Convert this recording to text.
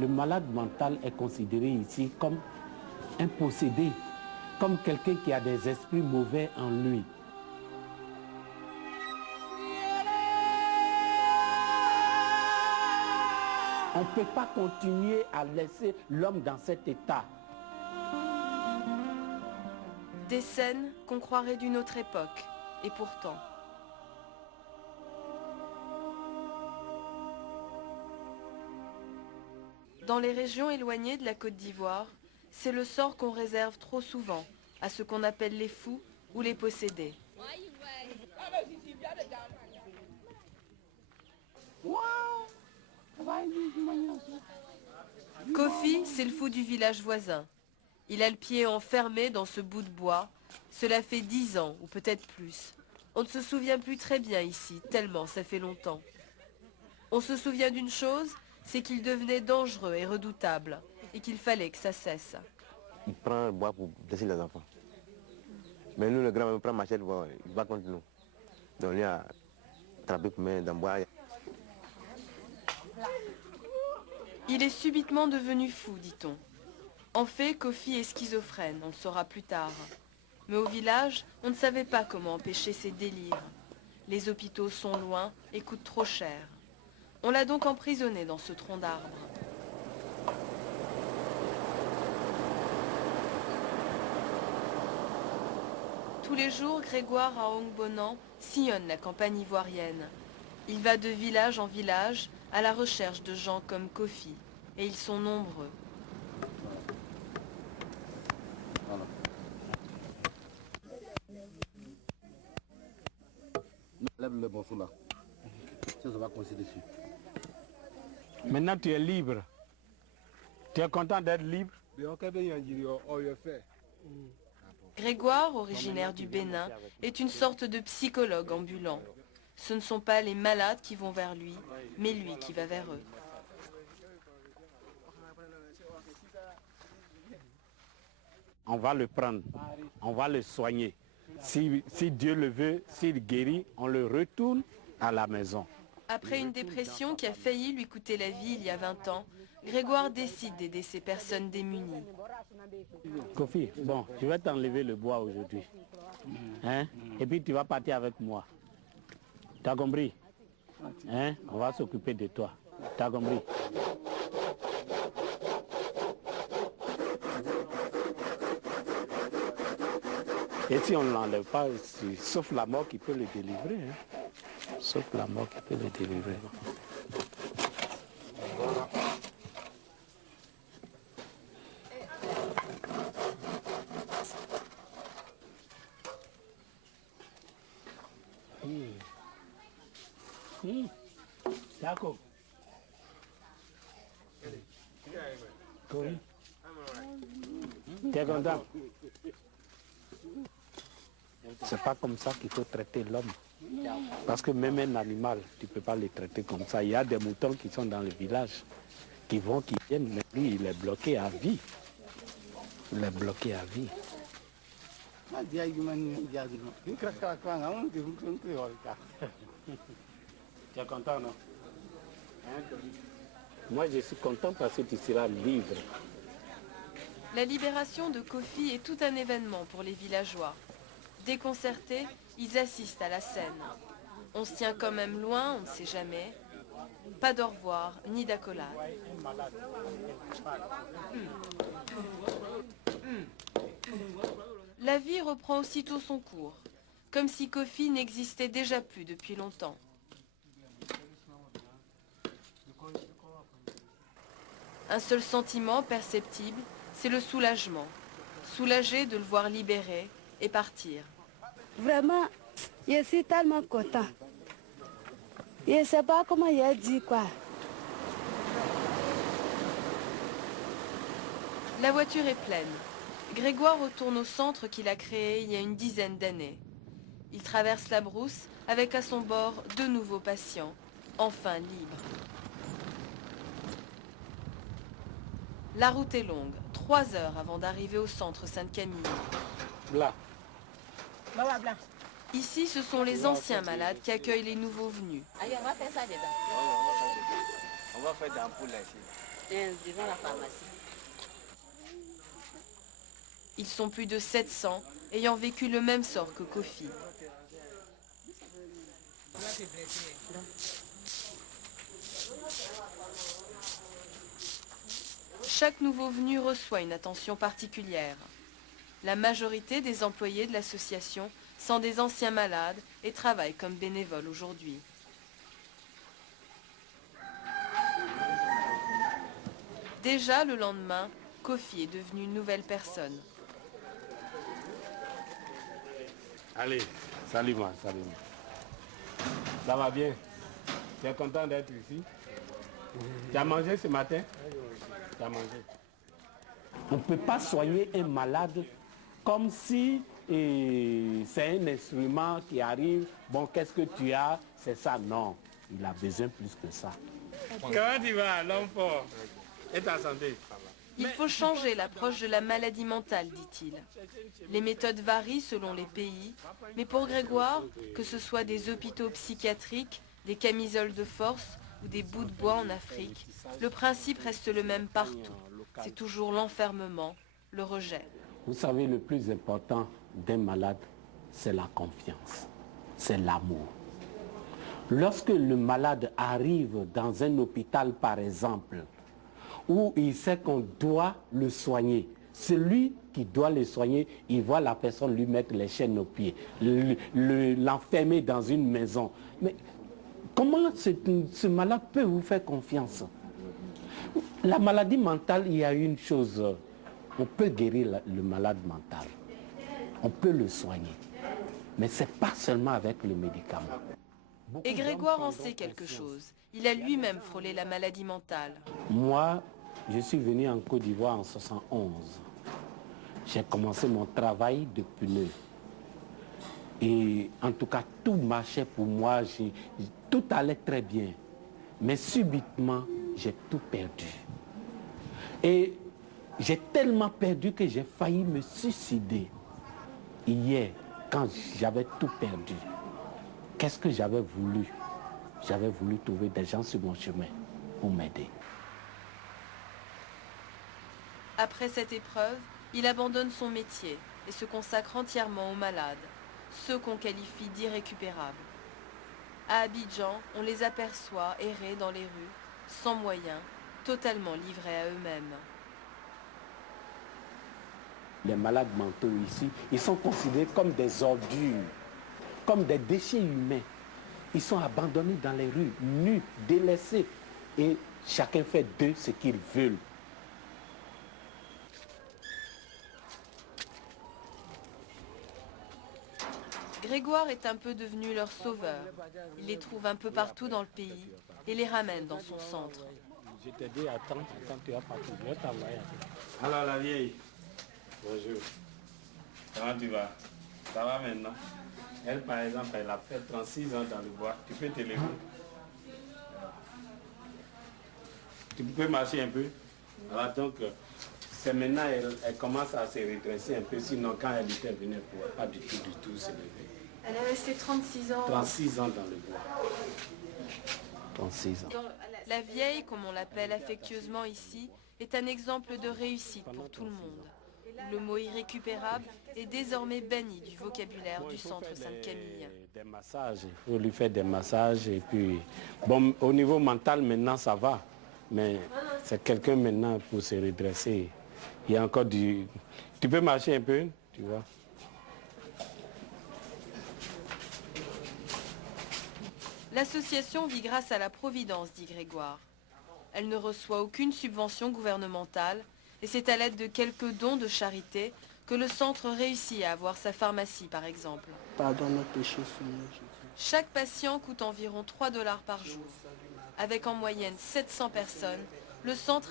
Le malade mental est considéré ici comme un possédé, comme quelqu'un qui a des esprits mauvais en lui. On ne peut pas continuer à laisser l'homme dans cet état. Des scènes qu'on croirait d'une autre époque, et pourtant. Dans les régions éloignées de la Côte d'Ivoire, c'est le sort qu'on réserve trop souvent à ce qu'on appelle les fous ou les possédés. Kofi, c'est le fou du village voisin. Il a le pied enfermé dans ce bout de bois. Cela fait 10 ans, ou peut-être plus. On ne se souvient plus très bien ici, tellement ça fait longtemps. On se souvient d'une chose, c'est qu'il devenait dangereux et redoutable, et qu'il fallait que ça cesse. Il prend le bois pour blesser les enfants. Mais nous, le grand, on prend machette, il va contre nous. Donc, il a attrapé pour mettre dans le bois. Il est subitement devenu fou, dit-on. En fait, Kofi est schizophrène, on le saura plus tard. Mais au village, on ne savait pas comment empêcher ses délires. Les hôpitaux sont loin et coûtent trop cher. On l'a donc emprisonné dans ce tronc d'arbre. Tous les jours, Grégoire à Hongbonan sillonne la campagne ivoirienne. Il va de village en village à la recherche de gens comme Kofi. Et ils sont nombreux. Lève le morceau là. Ça va coincer dessus. Maintenant, tu es libre. Tu es content d'être libre? Grégoire, originaire du Bénin, est une sorte de psychologue ambulant. Ce ne sont pas les malades qui vont vers lui, mais lui qui va vers eux. On va le prendre, on va le soigner. Si Dieu le veut, s'il guérit, on le retourne à la maison. Après une dépression qui a failli lui coûter la vie il y a 20 ans, Grégoire décide d'aider ces personnes démunies. Kofi, bon, je vais t'enlever le bois aujourd'hui. Hein? Et puis tu vas partir avec moi. T'as compris? Hein? On va s'occuper de toi. T'as compris? Et si on ne l'enlève pas, sauf la mort qui peut le délivrer. Hein? Sauf la mort qui peut le délivrer. D'accord. Tu es content? C'est pas comme ça qu'il faut traiter l'homme. Parce que même un animal, tu ne peux pas le traiter comme ça. Il y a des moutons qui sont dans le village, qui vont, qui viennent, mais lui, il est bloqué à vie. Il est bloqué à vie. Tu es content, non? Moi, je suis content parce que tu seras libre. La libération de Kofi est tout un événement pour les villageois. Déconcertés, ils assistent à la scène. On se tient quand même loin, on ne sait jamais. Pas d'au revoir, ni d'accolade. La vie reprend aussitôt son cours, comme si Kofi n'existait déjà plus depuis longtemps. Un seul sentiment perceptible, c'est le soulagement. Soulagé de le voir libéré et partir. Vraiment, je suis tellement content. Je ne sais pas comment il a dit quoi. La voiture est pleine. Grégoire retourne au centre qu'il a créé il y a une dizaine d'années. Il traverse la brousse avec à son bord 2 nouveaux patients, enfin libres. La route est longue, 3 heures avant d'arriver au centre Sainte-Camille. Là. Ici, ce sont les anciens malades qui accueillent les nouveaux venus. On va faire d'ampoule là ici. devant la pharmacie. Ils sont plus de 700, ayant vécu le même sort que Kofi. Chaque nouveau venu reçoit une attention particulière. La majorité des employés de l'association sont des anciens malades et travaillent comme bénévoles aujourd'hui. Déjà le lendemain, Kofi est devenu une nouvelle personne. Allez, salut-moi, salut-moi. Ça va bien? Tu es content d'être ici? Tu as mangé ce matin? Tu as mangé. On ne peut pas soigner un malade comme si c'est un instrument qui arrive. Bon, qu'est-ce que tu as? C'est ça. Non, il a besoin plus que ça. Comment tu vas, l'homme fort? Et ta santé? Il faut changer l'approche de la maladie mentale, dit-il. Les méthodes varient selon les pays, mais pour Grégoire, que ce soit des hôpitaux psychiatriques, des camisoles de force ou des bouts de bois en Afrique, le principe reste le même partout. C'est toujours l'enfermement, le rejet. Vous savez, le plus important d'un malade, c'est la confiance, c'est l'amour. Lorsque le malade arrive dans un hôpital, par exemple, où il sait qu'on doit le soigner, celui qui doit le soigner, il voit la personne lui mettre les chaînes aux pieds, l'enfermer dans une maison. Mais comment ce malade peut vous faire confiance? La maladie mentale, il y a une chose, on peut guérir le malade mental, on peut le soigner, mais ce n'est pas seulement avec le médicament. Et Grégoire en sait quelque chose. Il a lui-même frôlé la maladie mentale. Moi, je suis venu en Côte d'Ivoire en 71. J'ai commencé mon travail de pneu. Et en tout cas, tout marchait pour moi, tout allait très bien. Mais subitement, j'ai tout perdu. Et j'ai tellement perdu que j'ai failli me suicider. Hier, quand j'avais tout perdu, qu'est-ce que j'avais voulu? J'avais voulu trouver des gens sur mon chemin pour m'aider. Après cette épreuve, il abandonne son métier et se consacre entièrement aux malades, ceux qu'on qualifie d'irrécupérables. À Abidjan, on les aperçoit errer dans les rues, sans moyens, totalement livrés à eux-mêmes. Les malades mentaux ici, ils sont considérés comme des ordures, comme des déchets humains. Ils sont abandonnés dans les rues, nus, délaissés. Et chacun fait d'eux ce qu'il veut. Grégoire est un peu devenu leur sauveur. Il les trouve un peu partout dans le pays et les ramène dans son centre. Je t'ai dit, attends, tu vas partir. Je vais t'envoyer. Alors la vieille, bonjour. Comment tu vas? Ça va maintenant? Elle, par exemple, elle a fait 36 ans dans le bois. Tu peux te lever? Tu peux marcher un peu? Voilà, donc, c'est maintenant elle commence à se redresser un peu. Sinon, quand elle était venue, elle ne pouvait pas du tout se lever. Elle est restée 36 ans. 36 ans dans le bois. 36 ans. La vieille, comme on l'appelle affectueusement ici, est un exemple de réussite pour tout le monde. Le mot irrécupérable est désormais banni du vocabulaire du centre Sainte-Camille. Des massages, il faut lui faire des massages et puis... Bon, au niveau mental, maintenant, ça va. Mais c'est quelqu'un maintenant pour se redresser. Il y a encore du... Tu peux marcher un peu, tu vois. L'association vit grâce à la Providence, dit Grégoire. Elle ne reçoit aucune subvention gouvernementale et c'est à l'aide de quelques dons de charité que le centre réussit à avoir sa pharmacie, par exemple. Pardonne nos péchés, Seigneur Jésus. Chaque patient coûte environ 3 $ par jour. Avec en moyenne 700 personnes, le centre